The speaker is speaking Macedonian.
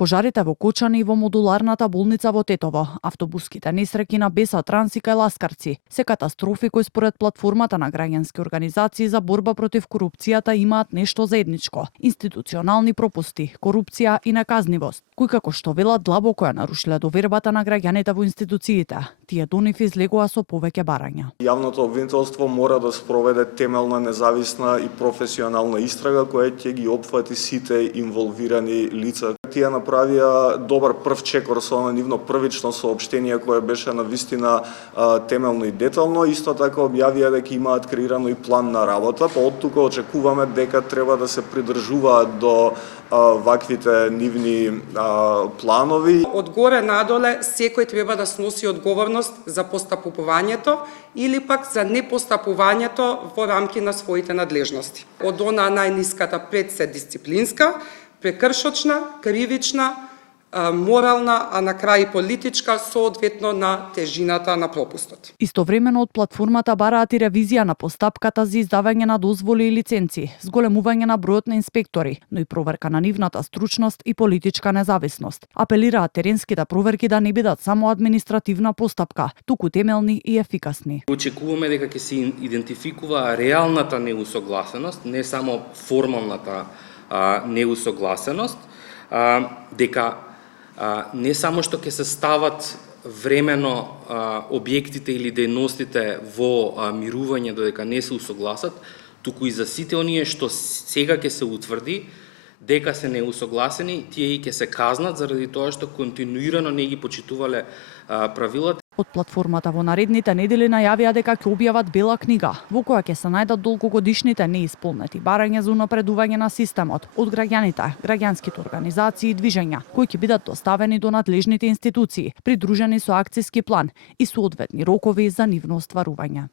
Пожарите во Кочани и во модуларната болница во Тетово, автобуските несреќи на Беса, Трансика и Ласкарци се катастрофи кои според платформата на граѓански организации за борба против корупцијата имаат нешто заедничко: институционални пропусти, корупција и наказнивост, кои како што велат длабоко ја нарушиле довербата на граѓаните во институциите. Тие до нив излегува со повеќе барања. Јавното обвинителство мора да спроведе темелна, независна и професионална истрага која ќе ги опфати сите инволвирани лица. Тие направија добар прв чекор со нивно првично соопштение кое беше навистина темелно и детално. Исто така објавија дека имаат креирано и план на работа, па од тука очекуваме дека треба да се придржуваат до ваквите нивни планови. Од горе надоле секој треба да сноси одговорност за постапувањето или пак за непостапувањето во рамки на своите надлежности. Од она најниската пред се дисциплинска, прекршочна, кривична, морална, а на крај политичка, соодветно на тежината на пропустот. Истовремено од платформата бараат и ревизија на постапката за издавање на дозволи и лиценци, зголемување на бројот на инспектори, но и проверка на нивната стручност и политичка независност. Апелираат теренските проверки да не бидат само административна постапка, туку темелни и ефикасни. Очекуваме дека ќе се идентификува реалната неусогласеност, не само формалната неусогласеност, дека не само што ќе се стават времено објектите или дејностите во мирување додека не се усогласат, туку и за сите оние што сега ќе се утврди дека се неусогласени, тие и ќе се казнат заради тоа што континуирано не ги почитувале правилата. Од платформата во наредните недели најавија дека ќе објават бела книга, во која ќе се најдат долгогодишните неисполнети барања за унапредување на системот од граѓаните, граѓанските организации и движења, кои ќе бидат доставени до надлежните институции, придружени со акциски план и соодветни рокови за нивно остварување.